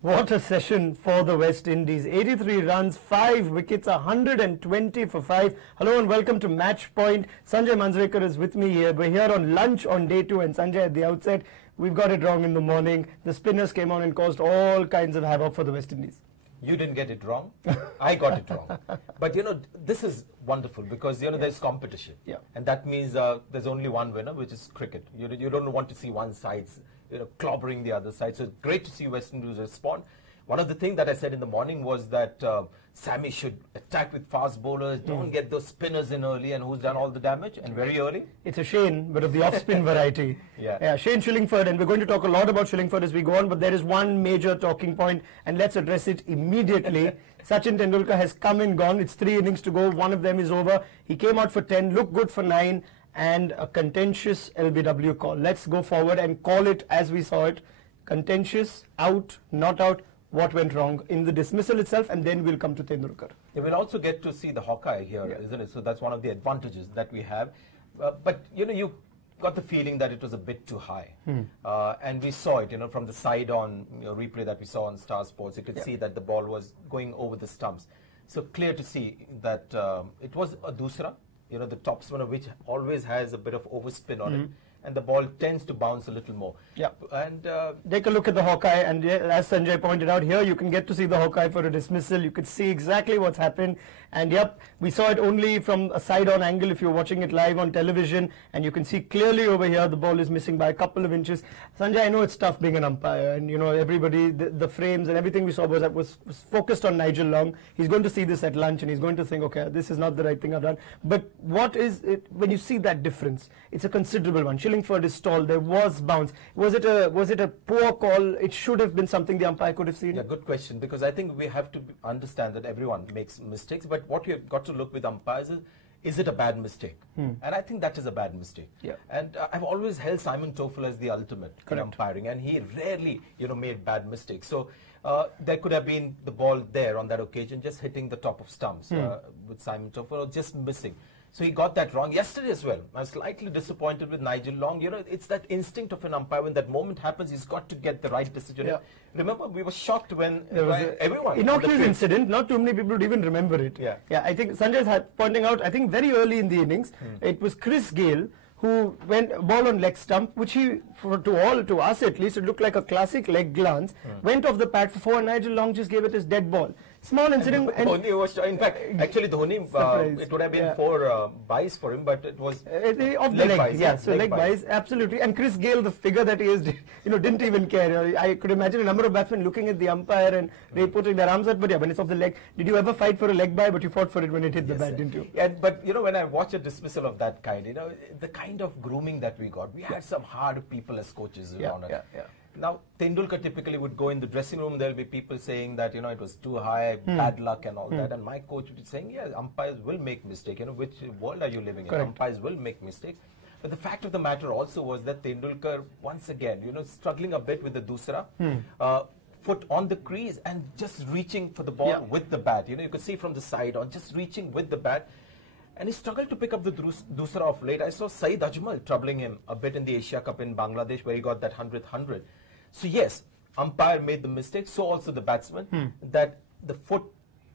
What a session for the West Indies. 83 runs, 5 wickets, 120 for 5. Hello and welcome to Match Point. Sanjay Manjrekar is with me here. We're here on lunch on day 2, and Sanjay, at the outset, we've got it wrong in the morning. The spinners came on and caused all kinds of havoc for the West Indies. You didn't get it wrong. I got it wrong. But, this is wonderful because, there's competition. Yeah. And that means there's only one winner, which is cricket. You don't want to see one side, clobbering the other side. So it's great to see West Indies respond. One of the things that I said in the morning was that Sammy should attack with fast bowlers, don't get those spinners in early, and who's done all the damage, and very early. It's a Shane, but of the off-spin variety. Yeah, Shane Shillingford, and we're going to talk a lot about Shillingford as we go on, but there is one major talking point, and let's address it immediately. Sachin Tendulkar has come and gone. It's 3 innings to go. One of them is over. He came out for 10, looked good for 9, and a contentious LBW call. Let's go forward and call it as we saw it. Contentious, out, not out. What went wrong in the dismissal itself, and then we'll come to Tendulkar. Yeah, we'll also get to see the Hawkeye here, isn't it? So that's one of the advantages that we have. But, you got the feeling that it was a bit too high. And we saw it, from the side-on replay that we saw on Star Sports. You could see that the ball was going over the stumps. So clear to see that it was a dusra, the top spinner, which always has a bit of overspin on it. And the ball tends to bounce a little more. Yeah. And take a look at the Hawkeye, and as Sanjay pointed out here, you can get to see the Hawkeye for a dismissal. You could see exactly what's happened. And yep, we saw it only from a side-on angle if you're watching it live on television, and you can see clearly over here the ball is missing by a couple of inches. Sanjay, I know it's tough being an umpire, and everybody, the frames and everything we saw was focused on Nigel Long. He's going to see this at lunch, and he's going to think, okay, this is not the right thing I've done. But what is it when you see that difference? It's a considerable one. Shillingford is tall. There was bounce. Was it a poor call? It should have been something the umpire could have seen. Yeah, good question, because I think we have to understand that everyone makes mistakes, but what we have got to look with umpires is it a bad mistake? And I think that is a bad mistake. Yeah. And I've always held Simon Toffel as the ultimate in umpiring, and he rarely made bad mistakes. So there could have been the ball there on that occasion, just hitting the top of stumps with Simon Toffel, or just missing. So he got that wrong yesterday as well. I was slightly disappointed with Nigel Long. It's that instinct of an umpire. When that moment happens, he's got to get the right decision. Yeah. Remember, we were shocked when everyone... Innocuous incident, not too many people would even remember it. Yeah, I think Sanjay's pointing out, I think very early in the innings, it was Chris Gayle who went ball on leg stump, which to us at least, it looked like a classic leg glance, went off the pad for 4, and Nigel Long just gave it his dead ball. Small incident. Dhoni was, in fact, actually Dhoni, it would have been 4 buys for him, but it was off the leg buys. Yeah, so leg buys, absolutely. And Chris Gayle, the figure that he is, didn't even care. I could imagine a number of batsmen looking at the umpire and they putting their arms out, but yeah, when it's off the leg, did you ever fight for a leg buy? But you fought for it when it hit the bat, didn't you? Yeah, but when I watch a dismissal of that kind, the kind of grooming that we got, we had some hard people as coaches around it. Now, Tendulkar typically would go in the dressing room, there'll be people saying that, it was too high, bad luck and all that. And my coach would be saying, yeah, umpires will make mistakes. Which world are you living in? Umpires will make mistakes. But the fact of the matter also was that Tendulkar, once again, struggling a bit with the dusra, foot on the crease and just reaching for the ball with the bat. You could see from the side on, just reaching with the bat. And he struggled to pick up the dusra of late. I saw Saeed Ajmal troubling him a bit in the Asia Cup in Bangladesh, where he got that 100th 100. So yes, umpire made the mistake, so also the batsman, that the foot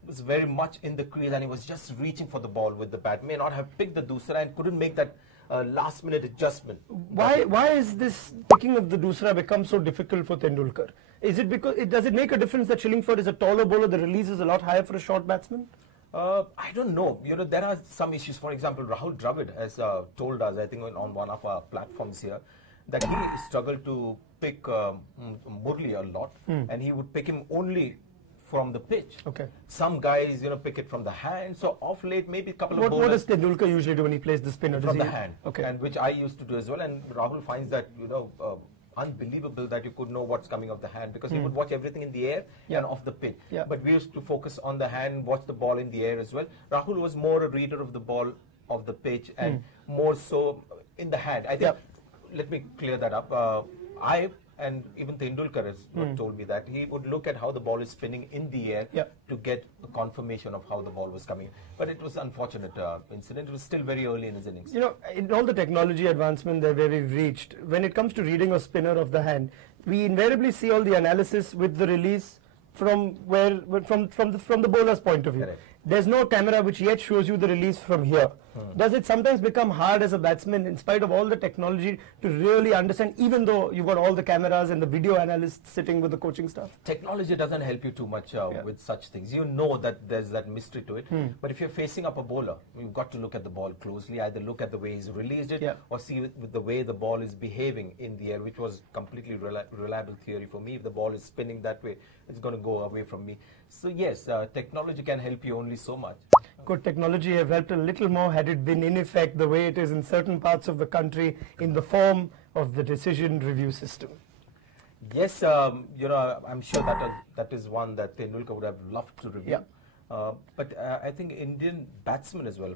was very much in the crease and he was just reaching for the ball with the bat. May not have picked the dusra and couldn't make that last minute adjustment. Why is this picking of the dusra become so difficult for Tendulkar? Is it because, does it make a difference that Shillingford is a taller bowler, the release is a lot higher for a short batsman? I don't know. There are some issues. For example, Rahul Dravid has told us, I think on one of our platforms here, that he struggled to pick Murli a lot, and he would pick him only from the pitch. Okay. Some guys, pick it from the hand. So off late, maybe a couple of bowlers. What does Tendulkar usually do when he plays the spinner? From the hand. Okay. And which I used to do as well. And Rahul finds that, unbelievable that you could know what's coming off the hand, because he would watch everything in the air and off the pitch. Yeah. But we used to focus on the hand, watch the ball in the air as well. Rahul was more a reader of the ball of the pitch and more so in the hand. I think, let me clear that up. And even Tendulkar has told me that he would look at how the ball is spinning in the air to get a confirmation of how the ball was coming. But it was an unfortunate incident. It was still very early in his innings. In all the technology advancement that we've reached, when it comes to reading a spinner of the hand, we invariably see all the analysis with the release from the bowler's point of view. Correct. There's no camera which yet shows you the release from here. Does it sometimes become hard as a batsman, in spite of all the technology, to really understand, even though you've got all the cameras and the video analysts sitting with the coaching staff? Technology doesn't help you too much with such things. You know that there's that mystery to it. But if you're facing up a bowler, you've got to look at the ball closely, either look at the way he's released it or see with the way the ball is behaving in the air, which was completely reliable theory for me. If the ball is spinning that way, it's going to go away from me. So yes, technology can help you only so much. Could technology have helped a little more had it been in effect the way it is in certain parts of the country in the form of the decision review system? Yes, you know, I'm sure that is one that Tendulkar would have loved to review. But I think Indian batsmen as well,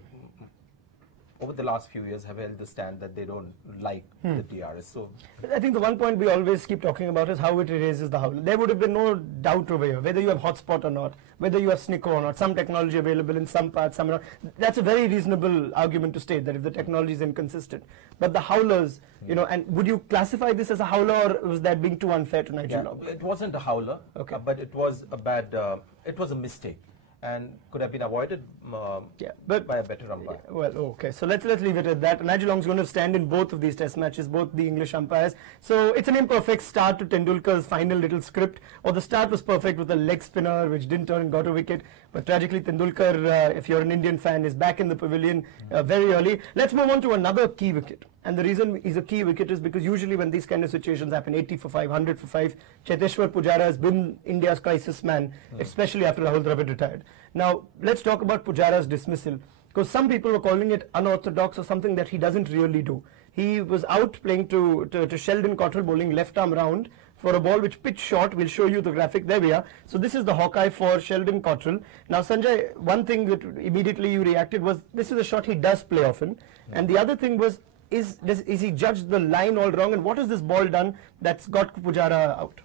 over the last few years, have held the stand that they don't like the DRS. So I think the one point we always keep talking about is how it erases the howler. There would have been no doubt over here, whether you have hotspot or not, whether you have snicker or not, some technology available in some parts, some not. That's a very reasonable argument to state, that if the technology is inconsistent. But the howlers, you know, and would you classify this as a howler, or was that being too unfair to Nigel Lobster? It wasn't a howler, but it was a bad, it was a mistake, and could have been avoided by a better umpire. Well, okay, so let's leave it at that. Nigel Long's going to stand in both of these test matches, both the English umpires. So it's an imperfect start to Tendulkar's final little script, or the start was perfect with a leg spinner which didn't turn and got a wicket. But tragically, Tendulkar, if you're an Indian fan, is back in the pavilion very early. Let's move on to another key wicket. And the reason he's a key wicket is because usually when these kind of situations happen, 80 for 5, 100 for 5, Cheteshwar Pujara has been India's crisis man, especially after Rahul Dravid retired. Now, let's talk about Pujara's dismissal, because some people were calling it unorthodox or something that he doesn't really do. He was out playing to Sheldon Cottrell, bowling left arm round for a ball which pitched short. We'll show you the graphic. There we are. So this is the Hawkeye for Sheldon Cottrell. Now, Sanjay, one thing that immediately you reacted was, this is a shot he does play often. And the other thing was, is he judged the line all wrong, and what has this ball done that's got Pujara out?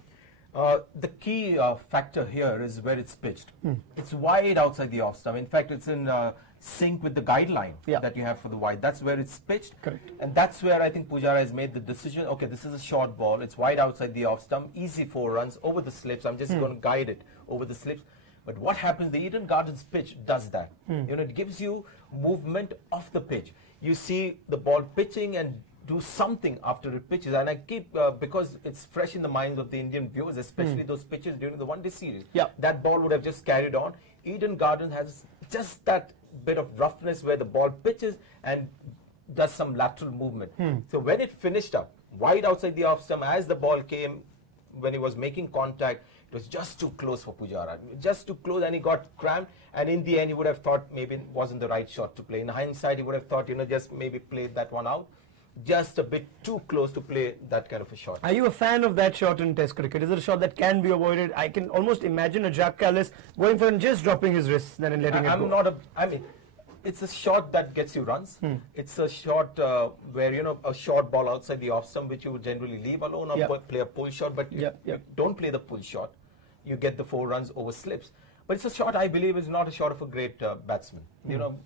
The key factor here is where it's pitched. It's wide outside the off stump. In fact, it's in sync with the guideline that you have for the wide. That's where it's pitched. Correct. And that's where I think Pujara has made the decision, okay, this is a short ball. It's wide outside the off stump. Easy 4 runs over the slips. I'm just going to guide it over the slips. But what happens, the Eden Gardens pitch does that. You know, it gives you movement off the pitch. You see the ball pitching and do something after it pitches. And I keep, because it's fresh in the minds of the Indian viewers, especially those pitches during the one-day series. That ball would have just carried on. Eden Gardens has just that bit of roughness where the ball pitches and does some lateral movement. So when it finished up, wide outside the off stump, as the ball came, when he was making contact, it was just too close for Pujara, just too close, and he got cramped. And in the end, he would have thought maybe it wasn't the right shot to play. In hindsight, he would have thought, you know, just maybe play that one out. Just a bit too close to play that kind of a shot. Are you a fan of that shot in Test cricket? Is it a shot that can be avoided? I can almost imagine a Jacques Kallis going for and just dropping his wrist then and letting it go. I mean, it's a shot that gets you runs. It's a shot where, you know, a short ball outside the off stump, which you would generally leave alone or play a pull shot, but you don't play the pull shot. You get the 4 runs over slips. But it's a shot, I believe, is not a shot of a great batsman. You know,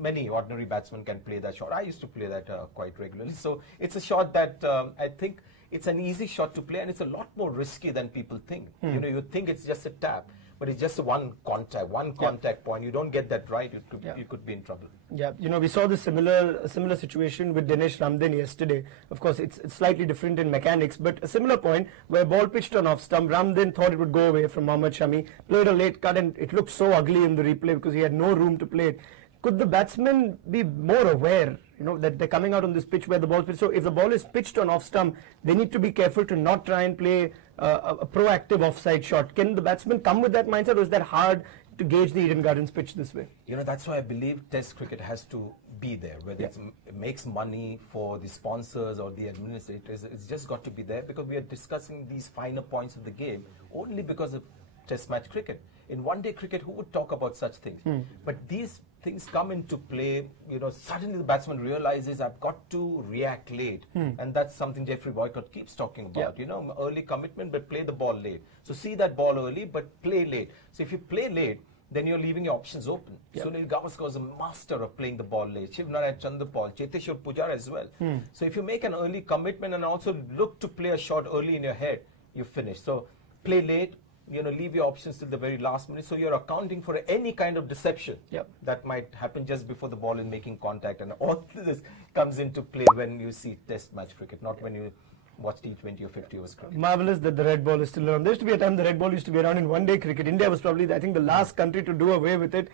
many ordinary batsmen can play that shot. I used to play that quite regularly. So it's a shot that I think it's an easy shot to play, and it's a lot more risky than people think. You know, you think it's just a tap, but it's just one contact point. You don't get that right, you could be in trouble. Yeah, you know, we saw this similar situation with Dinesh Ramdin yesterday. Of course, it's slightly different in mechanics, but a similar point where ball pitched on off stump. Ramdin thought it would go away from Mohammad Shami, played a late cut, and it looked so ugly in the replay because he had no room to play it. Could the batsmen be more aware, you know, that they're coming out on this pitch where the ball pitched? So if the ball is pitched on off stump, they need to be careful to not try and play a proactive offside shot. Can the batsmen come with that mindset, or is that hard to gauge the Eden Gardens pitch this way? You know, that's why I believe Test cricket has to be there, whether it makes money for the sponsors or the administrators. It's just got to be there, because we are discussing these finer points of the game only because of Test match cricket. In one-day cricket, who would talk about such things? But these things come into play, you know, suddenly the batsman realizes, I've got to react late. And that's something Jeffrey Boycott keeps talking about, you know, early commitment, but play the ball late. So see that ball early, but play late. So if you play late, then you're leaving your options open. Sunil Gavaskar was a master of playing the ball late. Shiv Narayan Chanderpaul, Cheteshwar Pujara as well. So if you make an early commitment and also look to play a shot early in your head, you finish. So play late, leave your options till the very last minute. So you're accounting for any kind of deception that might happen just before the ball is making contact. And all this comes into play when you see test match cricket, not when you watch T20 or 50 overs cricket. Marvellous that the red ball is still around. There used to be a time the red ball used to be around in one-day cricket. India was probably, I think, the last country to do away with it.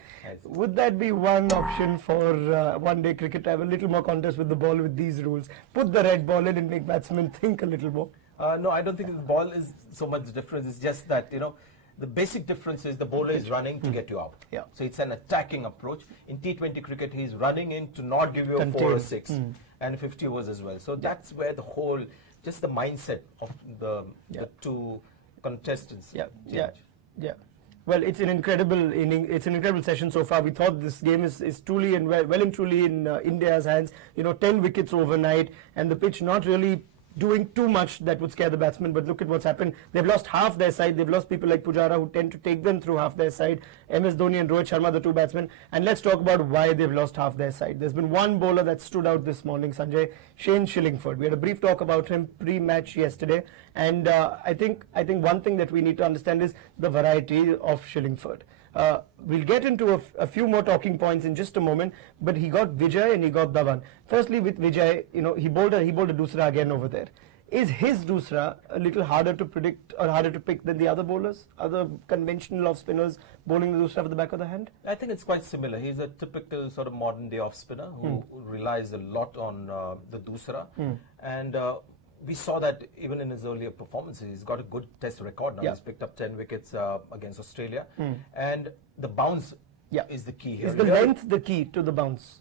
Would that be one option for one-day cricket to have a little more contest with the ball with these rules? Put the red ball in and make batsmen think a little more. No, I don't think the ball is so much difference. It's just that, the basic difference is the bowler is running to get you out. So it's an attacking approach. In T20 cricket, he's running in to not give you a 4 or 6 and 50 overs as well. So that's where the whole, just the mindset of the two contestants change. Well, it's an incredible inning. It's an incredible session so far. We thought this game is truly and well and truly in India's hands. 10 wickets overnight, and the pitch not really doing too much that would scare the batsmen, but look at what's happened. They've lost half their side. They've lost people like Pujara who tend to take them through half their side. MS Dhoni and Rohit Sharma, the two batsmen. And let's talk about why they've lost half their side. There's been one bowler that stood out this morning, Sanjay, Shane Shillingford. We had a brief talk about him pre-match yesterday, and I think one thing that we need to understand is the variety of Shillingford. We'll get into a few more talking points in just a moment, but he got Vijay and he got Dhawan. Firstly, with Vijay, he bowled a doosra again over there. Is his doosra a little harder to predict or harder to pick than the other bowlers, other conventional off spinners bowling the doosra with the back of the hand? I think it's quite similar. He's a typical sort of modern day off spinner who relies a lot on the doosra, and we saw that even in his earlier performances. He's got a good test record now. He's picked up 10 wickets against Australia. And the bounce is the key here. Is the length the key to the bounce?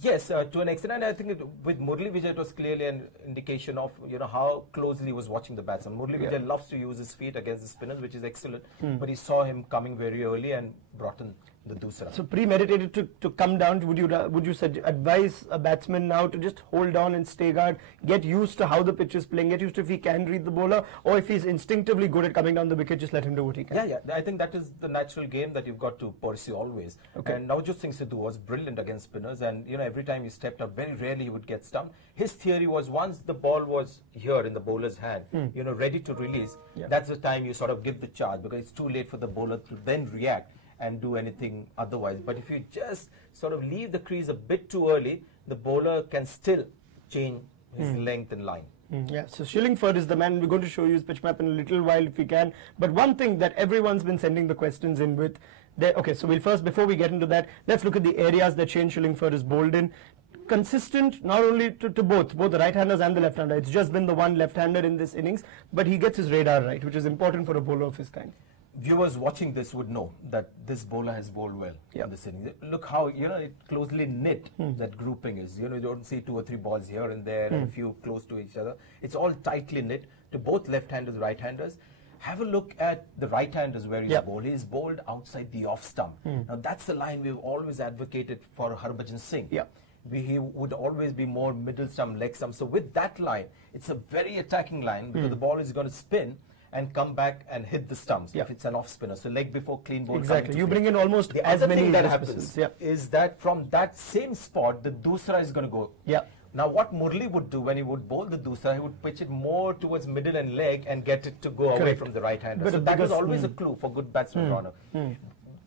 Yes, to an extent. And I think with Murali Vijay, it was clearly an indication of how closely he was watching the batsman. Murali Vijay loves to use his feet against the spinners, which is excellent. But he saw him coming very early and brought in the doosra. So premeditated to come down. Would you advise a batsman now to just hold on and stay guard, get used to how the pitch is playing, get used to if he can read the bowler, or if he's instinctively good at coming down the wicket, just let him do what he can? Yeah. I think that is the natural game that you've got to pursue always. And Navjot Singh Sidhu was brilliant against spinners, and every time he stepped up, very rarely he would get stumped. His theory was once the ball was here in the bowler's hand, ready to release, that's the time you sort of give the charge, because it's too late for the bowler to then react and do anything otherwise. But if you just sort of leave the crease a bit too early, the bowler can still change his length and line. So Shillingford is the man. We're going to show you his pitch map in a little while if we can. But one thing that everyone's been sending the questions in with, so we'll first, before we get into that, let's look at the areas that Shane Shillingford is bowled in. Consistent not only to both the right-handers and the left-hander. It's just been the one left-hander in this innings, but he gets his radar right, which is important for a bowler of his kind. Viewers watching this would know that this bowler has bowled well in this inning. Look how it closely knit that grouping is. You don't see 2 or 3 balls here and there and a few close to each other. It's all tightly knit to both left-handers, right-handers. Have a look at the right-handers where he's bowled. He's bowled outside the off stump. Now that's the line we've always advocated for Harbhajan Singh. He would always be more middle stump, leg stump. So with that line, it's a very attacking line because the ball is going to spin and come back and hit the stumps if it's an off spinner. So leg before clean ball. Exactly. You bring in almost as many thing that happens is that from that same spot, the doosra is going to go. Now what Murali would do when he would bowl the doosra, he would pitch it more towards middle and leg and get it to go away from the right hander. So that was always a clue for good batsman runner.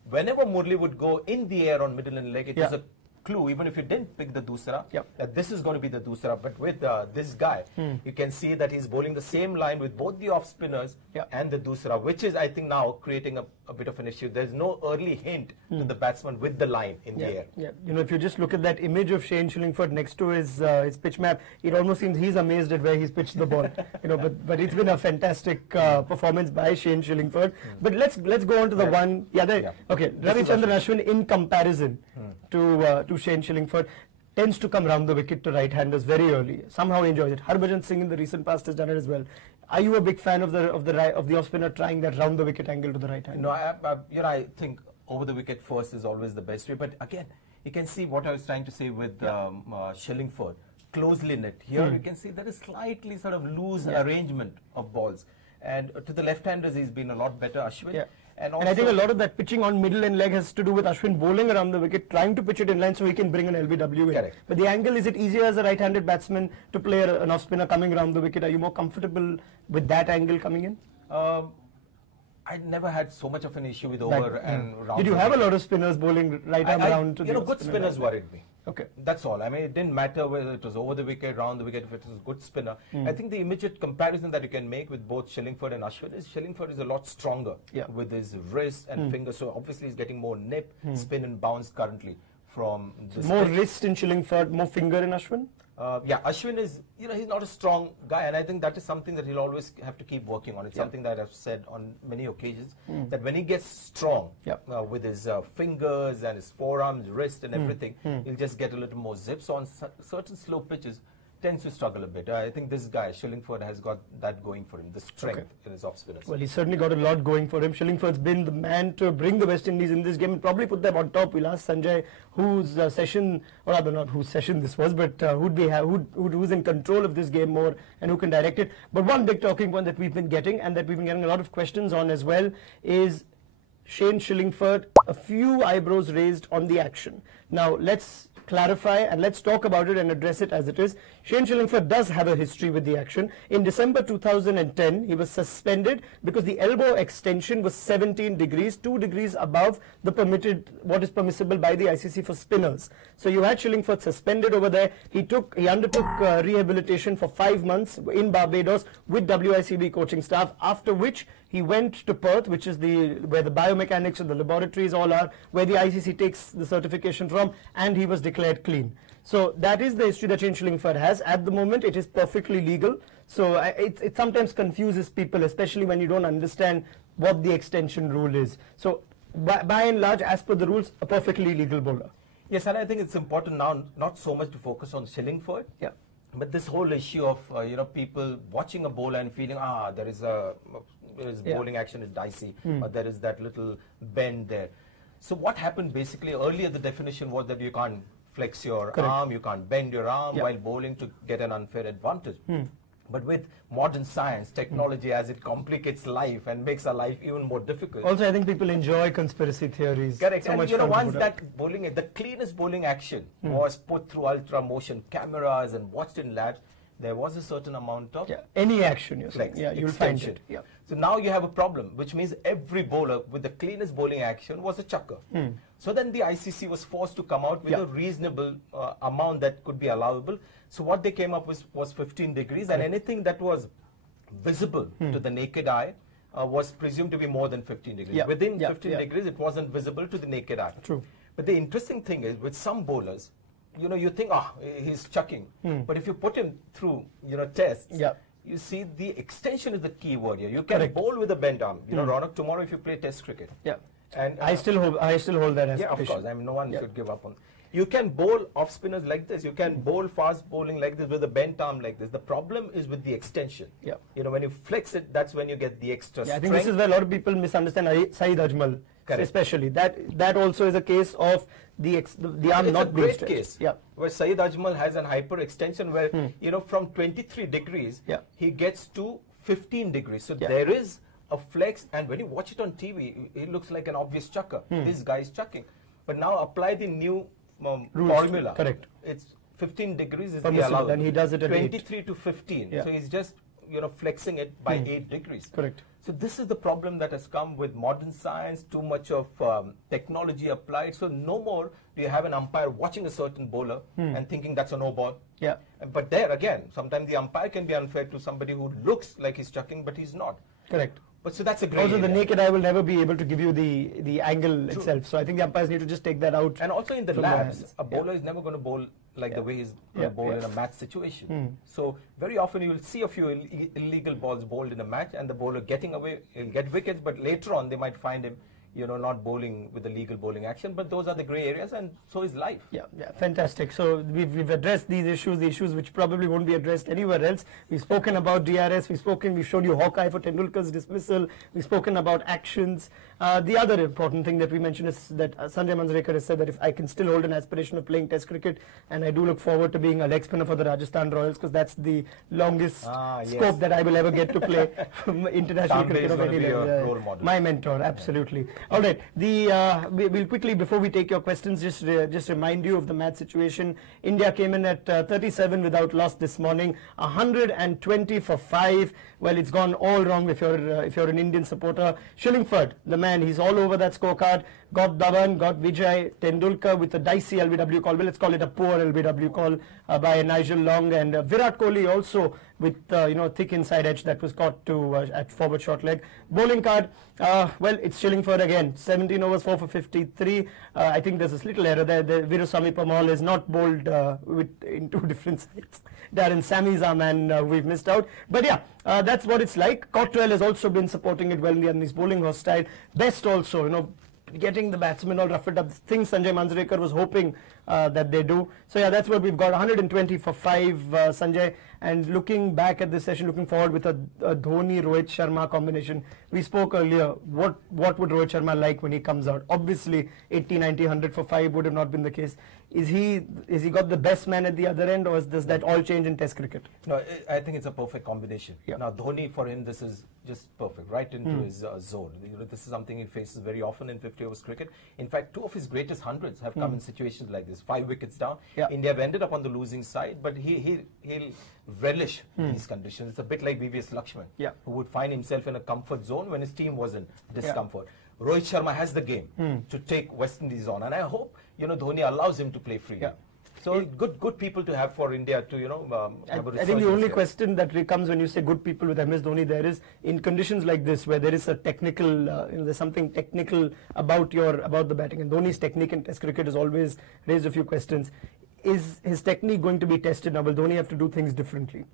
Whenever Murali would go in the air on middle and leg, it was a clue, even if you didn't pick the doosra, that this is going to be the doosra. But with this guy, you can see that he's bowling the same line with both the off spinners and the doosra, which is, I think, now creating a bit of an issue. There's no early hint to the batsman with the line in the air. If you just look at that image of Shane Shillingford next to his pitch map, it almost seems he's amazed at where he's pitched the ball. But it's been a fantastic performance by Shane Shillingford. But let's go on to the one. Ravichandran Ashwin, in comparison to Shane Shillingford, tends to come round the wicket to right-handers very early. Somehow he enjoys it. Harbhajan Singh in the recent past has done it as well. Are you a big fan of the off-spinner trying that round the wicket angle to the right hand? No, I think over the wicket first is always the best way. But again, you can see what I was trying to say with Shillingford. Closely knit. Here you can see there is slightly sort of loose arrangement of balls. And to the left-handers, he's been a lot better, Ashwin. And I think a lot of that pitching on middle and leg has to do with Ashwin bowling around the wicket, trying to pitch it in line so he can bring an LBW in. Correct. But the angle, is it easier as a right-handed batsman to play an off-spinner coming around the wicket? Are you more comfortable with that angle coming in? I never had so much of an issue with over and round. Did you have a lot of spinners bowling right arm round to the good spinners worried me. Okay. That's all. I mean, it didn't matter whether it was over the wicket, round the wicket, if it was a good spinner. I think the immediate comparison that you can make with both Shillingford and Ashwin is Shillingford is a lot stronger with his wrist and fingers. So obviously he's getting more nip, spin and bounce currently from this. More wrist in Shillingford, more finger in Ashwin? Ashwin is, he's not a strong guy, and I think that is something that he'll always have to keep working on. It's something that I've said on many occasions, that when he gets strong with his fingers and his forearms, wrist and everything, he'll just get a little more zip. So on certain slow pitches, tends to struggle a bit. I think this guy, Shillingford, has got that going for him, the strength in his off-spinners. Well, he's certainly got a lot going for him. Shillingford's been the man to bring the West Indies in this game and probably put them on top. We'll ask Sanjay whose session, or rather not whose session this was, but who's in control of this game more and who can direct it. But one big talking point that we've been getting and that we've been getting a lot of questions on as well is Shane Shillingford, a few eyebrows raised on the action. Now, let's clarify and let's talk about it and address it as it is. Shane Shillingford does have a history with the action. In December 2010, he was suspended because the elbow extension was 17 degrees, 2 degrees above the what is permissible by the ICC for spinners. So you had Shillingford suspended over there. He undertook rehabilitation for 5 months in Barbados with WICB coaching staff, after which he went to Perth, which is where the biomechanics and the laboratories all are, where the ICC takes the certification from, and he was declared clean. So that is the history that Shane Shillingford has. At the moment, it is perfectly legal. So it sometimes confuses people, especially when you don't understand what the extension rule is. So by and large, as per the rules, a perfectly legal bowler. Yes, and I think it's important now not so much to focus on Shillingford. Yeah. But this whole issue of people watching a bowler and feeling bowling action is dicey, or there is that little bend there. So what happened basically earlier, the definition was that you can't flex your arm, you can't bend your arm while bowling to get an unfair advantage. But with modern science, technology, as it complicates life and makes our life even more difficult. Also, I think people enjoy conspiracy theories. Correct. So and once that bowling, the cleanest bowling action was put through ultra motion cameras and watched in labs, there was a certain amount of any action, you're saying. You'll find it. So now you have a problem, which means every bowler with the cleanest bowling action was a chucker. So then the ICC was forced to come out with a reasonable amount that could be allowable. So what they came up with was 15 degrees, and anything that was visible to the naked eye was presumed to be more than 15 degrees. Within 15 degrees, it wasn't visible to the naked eye. True. But the interesting thing is, with some bowlers, you think, he's chucking. But if you put him through, tests, you see the extension is the key word here. You can bowl with a bent arm. Ronak, tomorrow if you play test cricket. And I still hold that aspiration. Yeah, of course. I mean, no one should give up on. You can bowl off spinners like this. You can bowl fast bowling like this with a bent arm like this. The problem is with the extension. When you flex it, that's when you get the extra strength. I think this is where a lot of people misunderstand Saeed Ajmal. Especially that also is a case of the arm not being stretched. It's a great case where Saeed Ajmal has an hyper extension where from 23 degrees he gets to 15 degrees. So there is a flex, and when you watch it on TV, it looks like an obvious chucker. This guy is chucking, but now apply the new formula. Correct. It's 15 degrees is the allowed, and he does it at 23 to 15. So he's just flexing it by 8 degrees. Correct. So this is the problem that has come with modern science, too much of technology applied. So no more do you have an umpire watching a certain bowler and thinking that's a no ball. But there again, sometimes the umpire can be unfair to somebody who looks like he's chucking, but he's not. Correct. But so that's a great Also, the naked eye will never be able to give you the angle itself. So I think the umpires need to just take that out. And also in the labs, a bowler is never going to bowl like the way he's going to bowl in a match situation. So very often you will see a few illegal balls bowled in a match, and the bowler getting away, he'll get wickets, but later on they might find him not bowling with the legal bowling action, but those are the grey areas, and so is life. Yeah, fantastic. So we've addressed these issues, the issues which probably won't be addressed anywhere else. We've spoken about DRS, we've shown you Hawkeye for Tendulkar's dismissal, we've spoken about actions. The other important thing that we mentioned is that Sanjay Manjrekar has said that if I can still hold an aspiration of playing Test cricket, and I do look forward to being a leg spinner for the Rajasthan Royals, because that's the longest scope that I will ever get to play international cricket of any level. My mentor, absolutely. All right, we'll quickly, before we take your questions, just remind you of the match situation. India came in at 37 without loss this morning, 120 for 5. Well, it's gone all wrong if you're an Indian supporter. Shillingford, the man, he's all over that scorecard. Got Dhawan, got Vijay, Tendulkar with a dicey LBW call. Well, let's call it a poor LBW call by Nigel Long, and Virat Kohli also with thick inside edge that was caught to at forward short leg. Bowling card, well, it's Shillingford again. 17 overs, 4 for 53. I think there's this little error there. The Viraswamy Permaul is not bowled in two different sides. Darren Sammy's our man we've missed out. But yeah, that's what it's like. Cottrell has also been supporting it well in his bowling hostile. Best also, getting the batsmen all roughed up. Things Sanjay Manjrekar was hoping that they do. So yeah, that's what we've got. 120 for 5, Sanjay. And looking back at this session, looking forward with a Dhoni-Rohit Sharma combination. We spoke earlier, what would Rohit Sharma like when he comes out? Obviously, 80, 90, 100 for 5 would have not been the case. Is he got the best man at the other end, or does that all change in Test cricket? No, I think it's a perfect combination. Yeah. Now, Dhoni, for him, this is just perfect, right into his zone. This is something he faces very often in 50 overs cricket. In fact, 2 of his greatest hundreds have come in situations like this. 5 wickets down. Yeah. India have ended up on the losing side, but he'll relish these conditions. It's a bit like VVS Lakshman, who would find himself in a comfort zone when his team was in discomfort. Rohit Sharma has the game to take West Indies on, and I hope Dhoni allows him to play freely. Yeah. So good people to have for India to have a I think the only question that comes when you say good people with MS Dhoni there is in conditions like this where there is a technical there's something technical about the batting, and Dhoni's technique in Test cricket has always raised a few questions. Is his technique going to be tested now? Will Dhoni have to do things differently?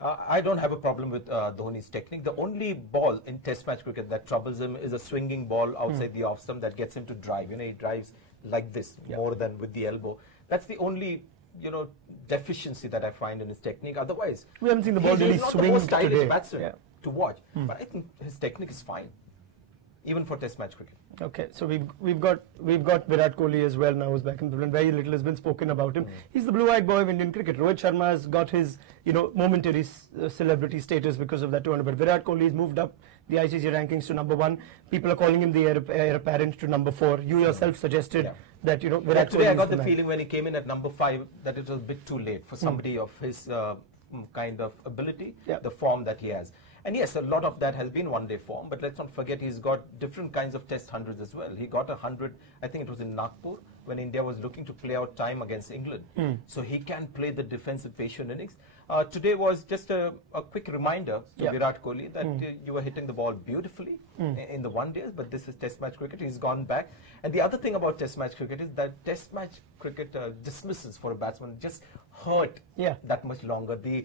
I don't have a problem with Dhoni's technique. The only ball in Test match cricket that troubles him is a swinging ball outside the off stump that gets him to drive. He drives like this more than with the elbow. That's the only deficiency that I find in his technique. Otherwise, we haven't seen the ball really swing most stylish today. batsman to watch, but I think his technique is fine, even for Test match cricket. Okay, so we've got Virat Kohli as well now, who's back in the field. Very little has been spoken about him. He's the blue-eyed boy of Indian cricket. Rohit Sharma has got his momentary celebrity status because of that 200. But Virat Kohli has moved up the ICC rankings to number 1. People are calling him the heir apparent to number 4. You yourself suggested that Virat Kohli. Today I got the feeling when he came in at number 5 that it was a bit too late for somebody of his kind of ability, the form that he has. And yes, a lot of that has been one-day form, but let's not forget he's got different kinds of Test hundreds as well. He got 100, I think it was in Nagpur, when India was looking to play out time against England. So he can play the defensive patient innings. Today was just a quick reminder to Virat Kohli that you were hitting the ball beautifully in the one days, but this is Test match cricket. He's gone back. And the other thing about Test match cricket is that Test match cricket dismisses for a batsman just hurt that much longer. The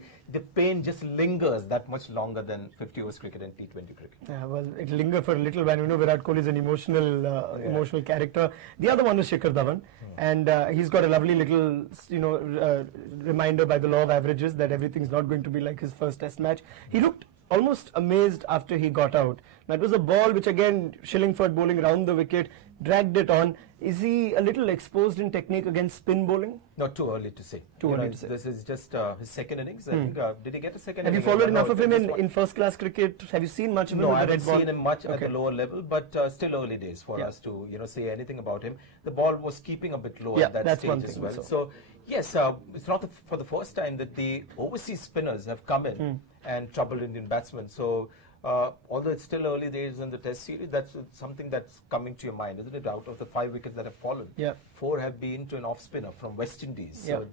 pain just lingers that much longer than 50 overs cricket and T20 cricket. Yeah, well, it'll linger for a little while. Virat Kohli is an emotional character. The other one is Shikhar Dhawan, and he's got a lovely little reminder by the law of averages that everything's not going to be like his first Test match. He looked almost amazed after he got out. Now, it was a ball which again Shillingford bowling round the wicket, dragged it on. Is he a little exposed in technique against spin bowling? Not too early to say. This is just his second innings. I think, did he get a second innings? Have you followed enough of him in first class cricket? Have you seen much of him? No, I haven't seen him much at the lower level, but still early days for us to say anything about him. The ball was keeping a bit low at that stage as well. So yes, it's not for the first time that the overseas spinners have come in and troubled Indian batsmen. So although it's still early days in the Test series, that's something that's coming to your mind, isn't it? Out of the 5 wickets that have fallen, 4 have been to an off spinner from West Indies. So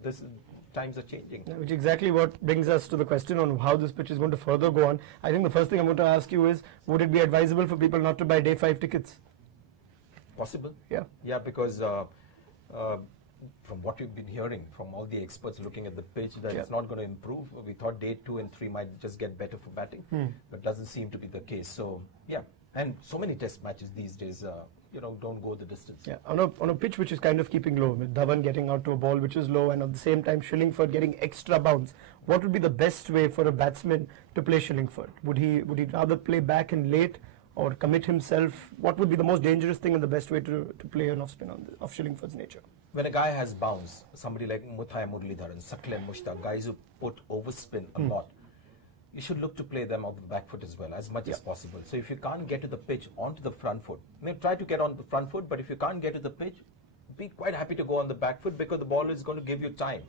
times are changing. Which is exactly what brings us to the question on how this pitch is going to further go on. I think the first thing I'm going to ask you is, would it be advisable for people not to buy day 5 tickets? Possible. Yeah, because from what we've been hearing from all the experts looking at the pitch, that it's not going to improve. We thought day 2 and 3 might just get better for batting, but doesn't seem to be the case. So, And so many test matches these days, don't go the distance. Yeah, on a pitch which is kind of keeping low, with Dhawan getting out to a ball which is low, and at the same time Shillingford getting extra bounce. What would be the best way for a batsman to play Shillingford? Would he rather play back and late, or commit himself? What would be the most dangerous thing and the best way to play an off spin of Shillingford's nature? When a guy has bounce, somebody like Muthai Muralidharan, Saklen Mushtaq, guys who put overspin a lot, you should look to play them off the back foot as well, as much as possible. So if you can't get to the pitch onto the front foot, try to get on the front foot, but if you can't get to the pitch, be quite happy to go on the back foot, because the ball is going to give you time.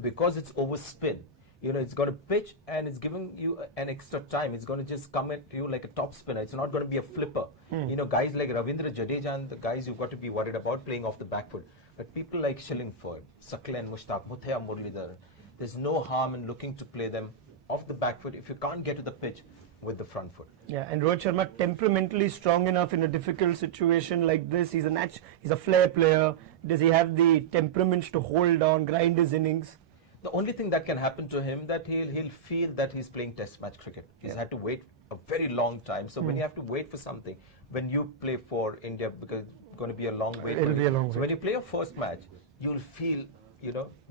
Because it's overspin, it's got to pitch and it's giving you an extra time. It's going to just come at you like a top spinner. It's not going to be a flipper. Guys like Ravindra Jadeja and the guys you've got to be worried about playing off the back foot. But people like Shillingford, Saklen Mushtaq, Muthaiya Muralidharan, there's no harm in looking to play them off the back foot if you can't get to the pitch with the front foot. Yeah, and Rohit Sharma temperamentally strong enough in a difficult situation like this. He's a flair player. Does he have the temperament to hold on, grind his innings? The only thing that can happen to him that he'll feel that he's playing test match cricket. He's had to wait a very long time. So when you have to wait for something, when you play for India, because it's going to be a long wait. It'll be a long wait. So when you play your first match, you'll feel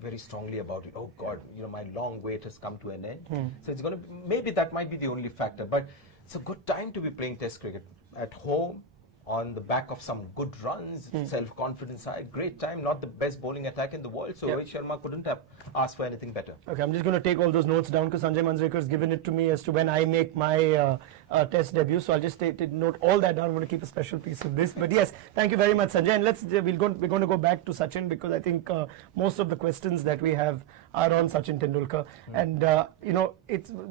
very strongly about it. Oh God, my long wait has come to an end. So it's going to maybe that might be the only factor, but it's a good time to be playing test cricket at home, on the back of some good runs, self-confidence high, great time, not the best bowling attack in the world. So Rohit Sharma couldn't have asked for anything better. Okay, I'm just going to take all those notes down because Sanjay Manjrekar has given it to me as to when I make my test debut. So I'll just note all that down. I'm going to keep a special piece of this. But yes, thank you very much, Sanjay. And we're going to go back to Sachin, because I think most of the questions that we have are on Sachin Tendulkar. And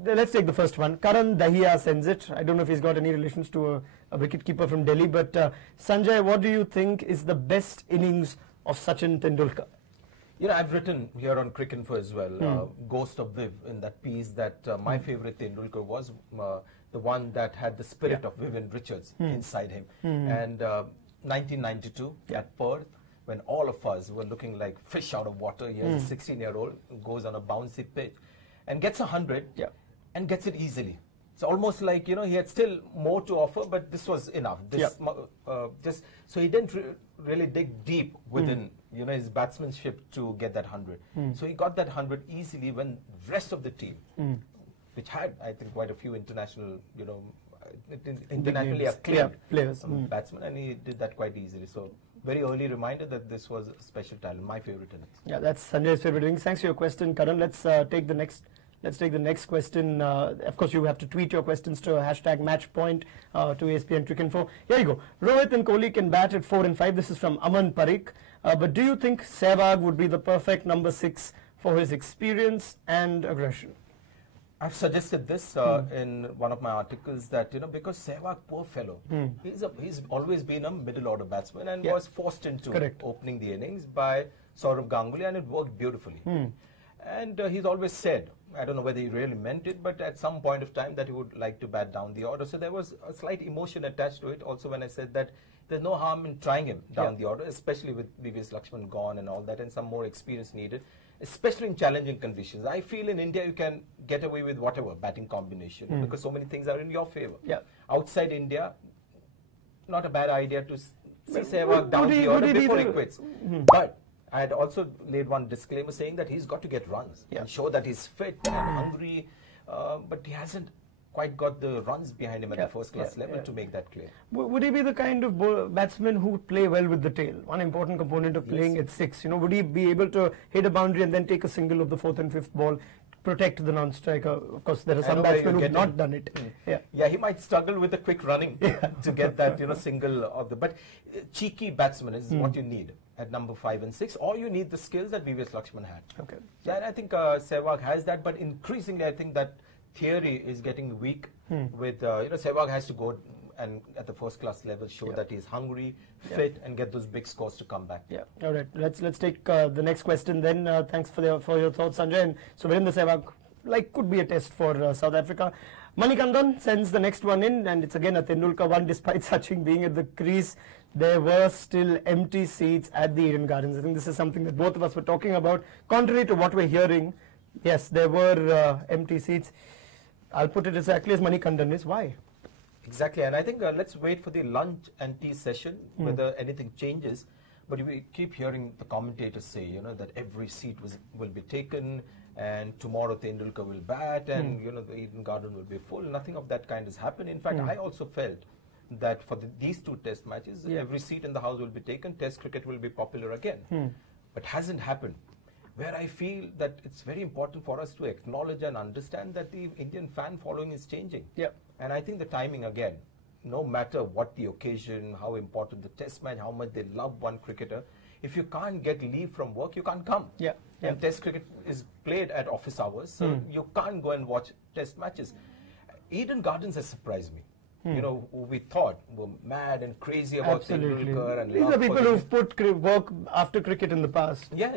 let's take the first one. Karan Dahiya sends it. I don't know if he's got any relations to a wicketkeeper from Delhi, but Sanjay, what do you think is the best innings of Sachin Tendulkar? I've written here on Cricinfo as well, Ghost of Viv, in that piece, that my favorite Tendulkar was the one that had the spirit of Vivian Richards inside him. And 1992 at Perth, when all of us were looking like fish out of water, he has a 16-year-old who goes on a bouncy pitch and gets 100 and gets it easily. It's almost like, he had still more to offer, but this was enough. So he didn't really dig deep within, his batsmanship to get that 100. So he got that 100 easily when the rest of the team, which had, I think, quite a few international, internationally acclaimed players, batsmen, and he did that quite easily. So very early reminder that this was a special talent, my favorite innings. Yeah, that's Sanjay's favorite innings. Thanks for your question, Karan. Let's take the next question. Of course, you have to tweet your questions to #matchpoint to ESPN Cricinfo. Here you go. Rohit and Kohli can bat at 4 and 5. This is from Aman Parikh. But do you think Sehwag would be the perfect number 6 for his experience and aggression? I've suggested this in one of my articles that, because Sehwag, poor fellow, he's always been a middle order batsman and was forced into opening the innings by Sourav Ganguly, and it worked beautifully. And he's always said, I don't know whether he really meant it, but at some point of time that he would like to bat down the order. So there was a slight emotion attached to it. Also, when I said that there's no harm in trying him down the order, especially with VVS Lakshman gone and all that, and some more experience needed, especially in challenging conditions. I feel in India you can get away with whatever batting combination because so many things are in your favor. Outside India, not a bad idea to see Sehwag down the order before he quits. But I had also laid one disclaimer saying that he's got to get runs and show that he's fit and hungry, but he hasn't quite got the runs behind him at the first class level to make that clear. Would he be the kind of batsman who would play well with the tail? One important component of playing at 6. Would he be able to hit a boundary and then take a single of the 4th and 5th ball, protect the non-striker? Of course, there are some batsmen who have not done it. Yeah, he might struggle with the quick running to get that single of the. But cheeky batsman is what you need at number 5 and 6, or you need the skills that VVS Lakshman had. Yeah, and I think Sehwag has that, but increasingly I think that theory is getting weak. With Sehwag has to go and at the first class level show that he's hungry, fit, and get those big scores to come back. All right. Let's take the next question then. Thanks for your thoughts, Sanjay. And so Virendra Sehwag could be a test for South Africa. Manikandan sends the next one in, and it's again a Tendulkar one. Despite Sachin being at the crease, there were still empty seats at the Eden Gardens. I think this is something that both of us were talking about. Contrary to what we're hearing, yes, there were empty seats. I'll put it exactly as Manikandan is. Why? Exactly, and I think let's wait for the lunch and tea session, whether anything changes. But we keep hearing the commentators say, you know, that every seat will be taken, and tomorrow Tendulkar will bat, and you know, the Eden Garden will be full. Nothing of that kind has happened. In fact, I also felt that for these two test matches, every seat in the house will be taken. Test cricket will be popular again, but hasn't happened. Where I feel that it's very important for us to acknowledge and understand that the Indian fan following is changing. Yeah. And I think the timing again, no matter what the occasion, how important the test match, how much they love one cricketer, if you can't get leave from work, you can't come. Yeah. And test cricket is played at office hours, so you can't go and watch test matches. Eden Gardens has surprised me. You know, we thought were mad and crazy about Tendulkar. And these are people who've put work after cricket in the past. Yeah.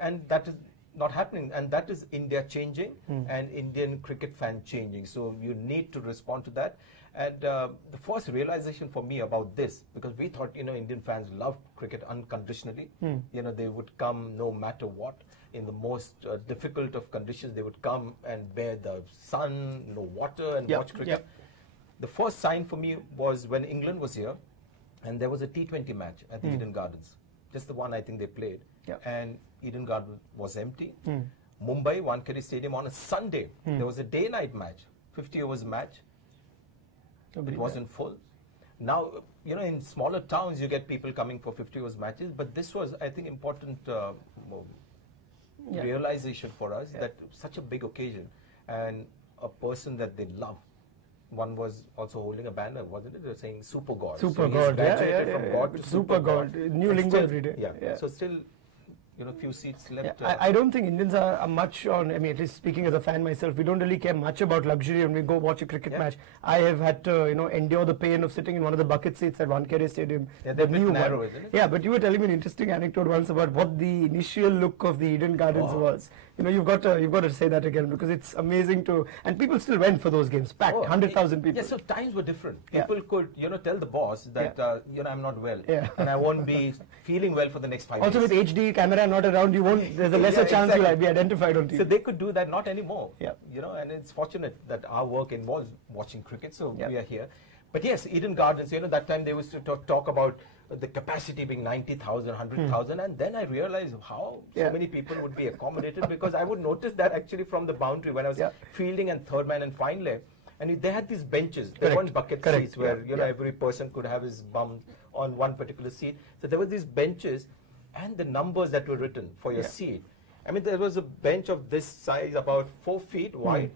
And that is not happening. And that is India changing and Indian cricket fan changing. So you need to respond to that. And the first realization for me about this, because we thought, you know, Indian fans love cricket unconditionally. You know, they would come no matter what. In the most difficult of conditions, they would come and bear the sun, no water, and watch cricket. The first sign for me was when England was here, and there was a T20 match at the Eden Gardens. Just the one I think they played. And Eden Garden was empty. Mumbai, Wankhede Stadium on a Sunday. There was a day-night match, 50 overs match. It wasn't full. Now, you know, in smaller towns, you get people coming for 50 overs matches, but this was, I think, important realization for us that such a big occasion and a person that they love. One was also holding a banner, wasn't it? They were saying Super God. Super so God, from God to Super God. New lingo every day. So still, you know, few seats left. I don't think Indians are much on, I mean, at least speaking as a fan myself, we don't really care much about luxury when we go watch a cricket match. I have had to, you know, endure the pain of sitting in one of the bucket seats at Wankhede Stadium. They're narrow, isn't it? Yeah, but you were telling me an interesting anecdote once about what the initial look of the Eden Gardens was. You know, you've got to say that again, because it's amazing to, and people still went for those games, packed, 100,000 people. Yeah, so times were different. People could, you know, tell the boss that, you know, I'm not well, and I won't be feeling well for the next 5 days. Also with HD camera not around, you won't, there's a lesser chance you'll be identified on TV. So they could do that, not anymore. You know, and it's fortunate that our work involves watching cricket, so we are here. But yes, Eden Gardens, you know, that time they used to talk about the capacity being 90,000, 100,000, and then I realized how so many people would be accommodated, because I would notice that actually from the boundary when I was fielding and third man and fine leg, and they had these benches. There weren't bucket seats where you know every person could have his bum on one particular seat. So there were these benches, and the numbers that were written for your seat. I mean, there was a bench of this size, about 4 feet wide.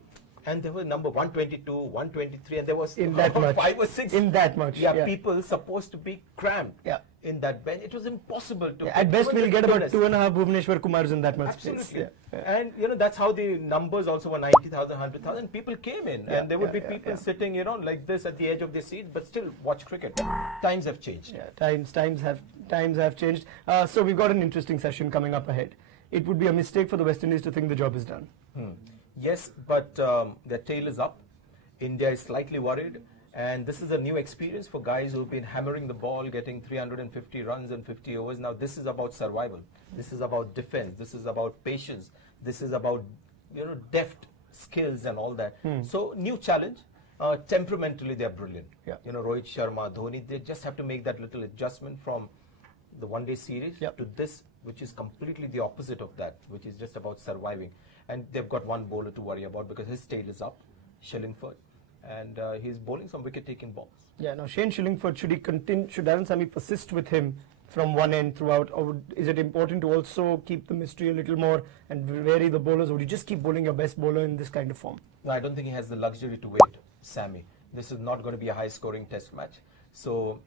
And there was number 122, 123, and there was in that much, 5 or 6. In that much, people supposed to be cramped in that bench. It was impossible to. At best, we'll get about 2.5 Bhubaneswar Kumars in that much space. And you know, that's how the numbers also were 90,000, 100,000. People came in, and there would be people sitting, you know, like this at the edge of their seat, but still watch cricket. Times have changed. Times have changed. So we've got an interesting session coming up ahead. It would be a mistake for the West Indies to think the job is done. Yes, but their tail is up. India is slightly worried, and this is a new experience for guys who've been hammering the ball, getting 350 runs in 50 overs. Now this is about survival. This is about defense. This is about patience. This is about, you know, deft skills and all that. So new challenge. Temperamentally, they're brilliant. You know, Rohit Sharma, Dhoni, they just have to make that little adjustment from the one-day series to this, which is completely the opposite of that, which is just about surviving. And they've got one bowler to worry about because his tail is up, Shillingford, and he's bowling some wicket-taking balls. Now Shane Shillingford, should he continue? Should Darren Sammy persist with him from one end throughout, or is it important to also keep the mystery a little more and vary the bowlers? Or would you just keep bowling your best bowler in this kind of form? No, I don't think he has the luxury to wait, Sammy. This is not going to be a high-scoring test match, so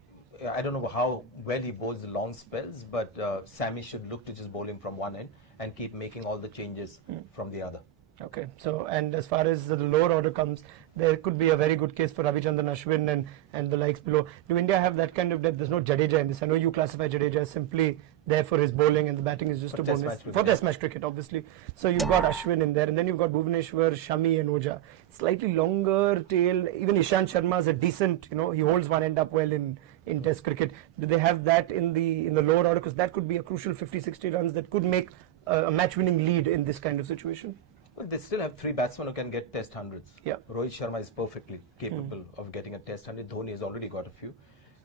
I don't know how well he bowls the long spells, but Sammy should look to just bowl him from one end and keep making all the changes from the other. Okay, so and as far as the lower order comes, there could be a very good case for Ravichandran Ashwin and the likes below. Do India have that kind of depth? There's no Jadeja in this. I know you classify Jadeja as simply there for his bowling and the batting is just a bonus. For test match cricket, obviously. So you've got Ashwin in there, and then you've got Bhuvaneshwar, Shami and Oja. Slightly longer tail. Even Ishant Sharma is a decent, you know, he holds one end up well in test cricket. Do they have that in the lower order? Because that could be a crucial 50-60 runs that could make a match-winning lead in this kind of situation. Well, they still have 3 batsmen who can get test hundreds. Yeah. Rohit Sharma is perfectly capable of getting a test 100. Dhoni has already got a few.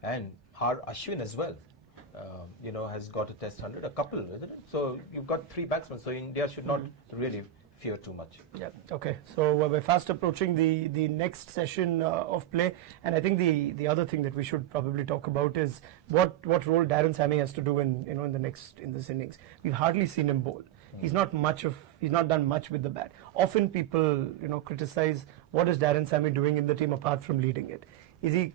And our Ashwin as well, has got a test 100, a couple, isn't it? So you've got 3 batsmen. So India should not really fear too much. Yeah. Okay. So we're fast approaching the next session of play, and I think the other thing that we should probably talk about is what role Darren Sammy has to do in this innings. We've hardly seen him bowl. He's not done much with the bat. Often people criticize what is Darren Sammy doing in the team apart from leading it.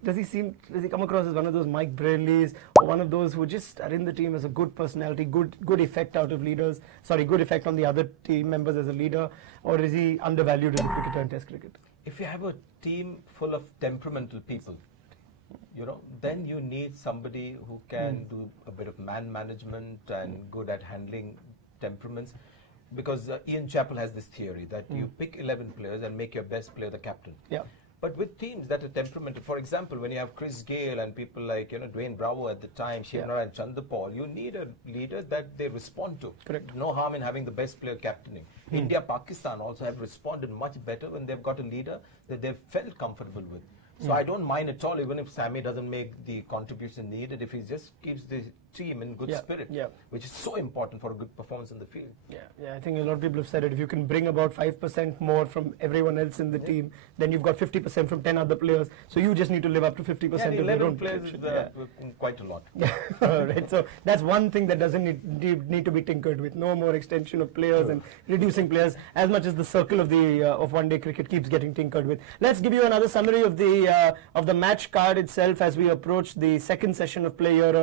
Does he come across as one of those Mike Brayleys or one of those who just are in the team as a good personality, good effect out of leaders, good effect on the other team members as a leader, or is he undervalued as a cricketer in Test cricket? If you have a team full of temperamental people, then you need somebody who can do a bit of man management and good at handling temperaments. Because Ian Chappell has this theory that you pick 11 players and make your best player the captain. Yeah. But with teams that are temperamental, for example, when you have Chris Gayle and people like Dwayne Bravo at the time, Shivnarine and Chanderpaul, you need a leader that they respond to. Correct. No harm in having the best player captaining. India, Pakistan also have responded much better when they've got a leader that they've felt comfortable with. So I don't mind at all, even if Sammy doesn't make the contribution needed, if he just keeps the team in good spirit, which is so important for a good performance in the field. Yeah, I think a lot of people have said it. If you can bring about 5% more from everyone else in the team, then you've got 50% from 10 other players. So you just need to live up to 50% of your own players quite a lot. All right, so that's one thing that doesn't need to be tinkered with. No more extension of players and reducing players, as much as the circle of one-day cricket keeps getting tinkered with. Let's give you another summary of the match card itself as we approach the second session of play here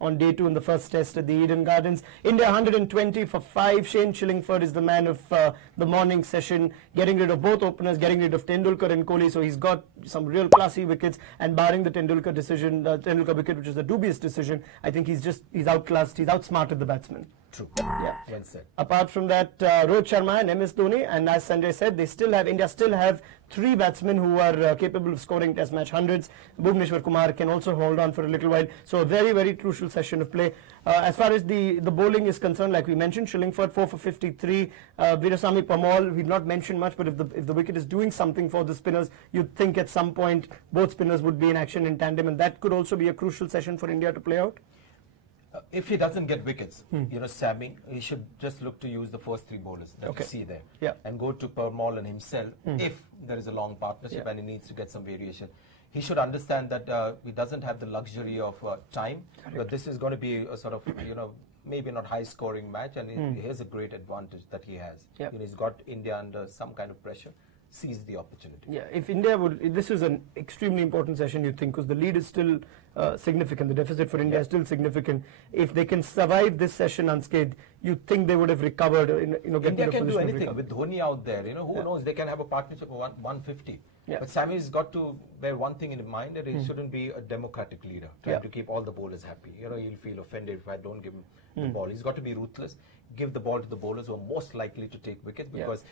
on day 2 in the first test at the Eden Gardens. India 120 for 5. Shane Shillingford is the man of the morning session, getting rid of both openers, getting rid of Tendulkar and Kohli. So he's got some real classy wickets, and barring the Tendulkar wicket, which is a dubious decision, I think he's outclassed, he's outsmarted the batsman. True. Yeah. Well said. Apart from that, Rohit Sharma and MS Dhoni, and as Sanjay said, India still have 3 batsmen who are capable of scoring test match hundreds. Bhuvneshwar Kumar can also hold on for a little while. So a very, very crucial session of play. As far as the bowling is concerned, like we mentioned, Shillingford 4 for 53. Veerasamy Permaul, we've not mentioned much, but if the wicket is doing something for the spinners, you'd think at some point both spinners would be in action in tandem, and that could also be a crucial session for India to play out. If he doesn't get wickets, Sammy, he should just look to use the first 3 bowlers that you see there, and go to Permaul and himself if there is a long partnership and he needs to get some variation. He should understand that he doesn't have the luxury of time, but this is going to be a sort of maybe not high scoring match, and he has a great advantage that he has. He's got India under some kind of pressure. Seize the opportunity. Yeah, if India this is an extremely important session, you think, because the lead is still significant. The deficit for India is still significant. If they can survive this session unscathed, you think they would have recovered. India can do anything with Dhoni out there. Who knows? They can have a partnership of 150. But Sammy's got to bear one thing in mind, that he shouldn't be a democratic leader, trying to keep all the bowlers happy. He'll feel offended if I don't give him the ball. He's got to be ruthless. Give the ball to the bowlers who are most likely to take wickets, because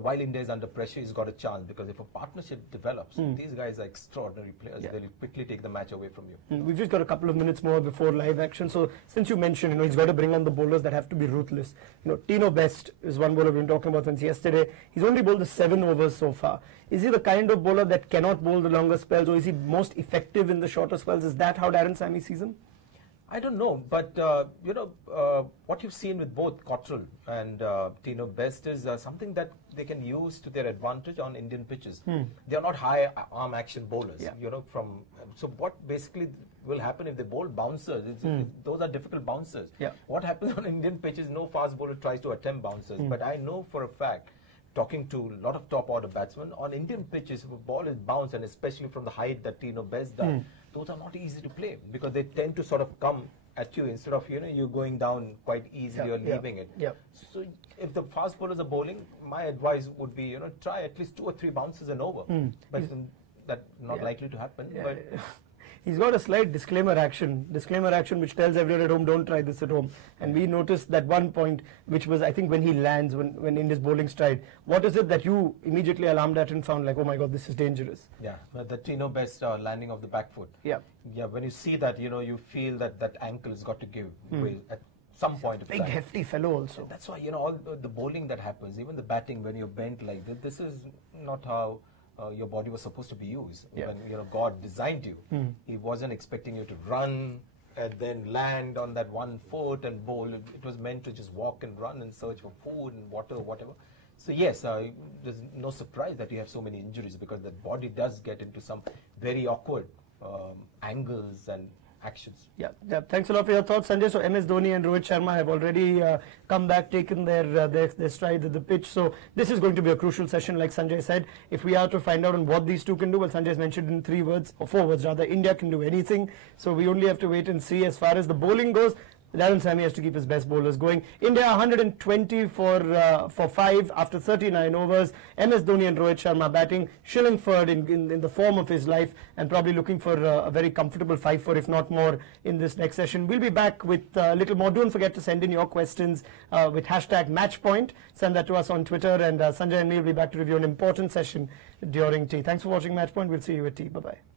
while India is under pressure, he's got a chance, because if a partnership develops, these guys are extraordinary players. They'll quickly take the match away from you. We've just got a couple of minutes more before live action. So since you mentioned, he's got to bring on the bowlers that have to be ruthless. Tino Best is one bowler we've been talking about since yesterday. He's only bowled the 7 overs so far. Is he the kind of bowler that cannot bowl the longer spells, or is he most effective in the shorter spells? Is that how Darren Sammy sees him? I don't know, but what you've seen with both Cottrell and Tino Best is something that they can use to their advantage on Indian pitches. They are not high arm action bowlers. So what basically will happen if they bowl bouncers? Those are difficult bouncers. What happens on Indian pitches? No fast bowler tries to attempt bouncers, but I know for a fact, talking to a lot of top order batsmen, on Indian pitches, if a ball is bounced, and especially from the height that Tino Best does, those are not easy to play, because they tend to sort of come at you instead of you going down quite easily or leaving it. So if the fast bowlers are bowling, my advice would be try at least 2 or 3 bounces and over. But that's not likely to happen. But he's got a slight disclaimer action which tells everyone at home, don't try this at home. And we noticed that one point, which was, I think, when he lands, when in his bowling stride, what is it that you immediately alarmed at and found like, oh my God, this is dangerous? The Tino Best landing of the back foot. When you see that, you feel that ankle has got to give way some point of big, time. hefty fellow also. That's why, all the bowling that happens, even the batting when you're bent like this, this is not how your body was supposed to be used. When God designed you, He wasn't expecting you to run and then land on that one foot and bowl. It was meant to just walk and run and search for food and water, whatever. So yes, there's no surprise that you have so many injuries, because the body does get into some very awkward angles and actions. Yeah. Thanks a lot for your thoughts, Sanjay. So MS Dhoni and Rohit Sharma have already come back, taken their stride at the pitch. So this is going to be a crucial session, like Sanjay said. If we are to find out on what these two can do, well, Sanjay's mentioned in 3 words, or 4 words rather, India can do anything. So we only have to wait and see. As far as the bowling goes, Darren Sammy has to keep his best bowlers going. India 120 for 5 after 39 overs. MS Dhoni and Rohit Sharma batting. Shillingford in the form of his life, and probably looking for a very comfortable 5-4, if not more, in this next session. We'll be back with a little more. Don't forget to send in your questions with hashtag #matchpoint. Send that to us on Twitter, and Sanjay and me will be back to review an important session during tea. Thanks for watching Matchpoint. We'll see you at tea. Bye-bye.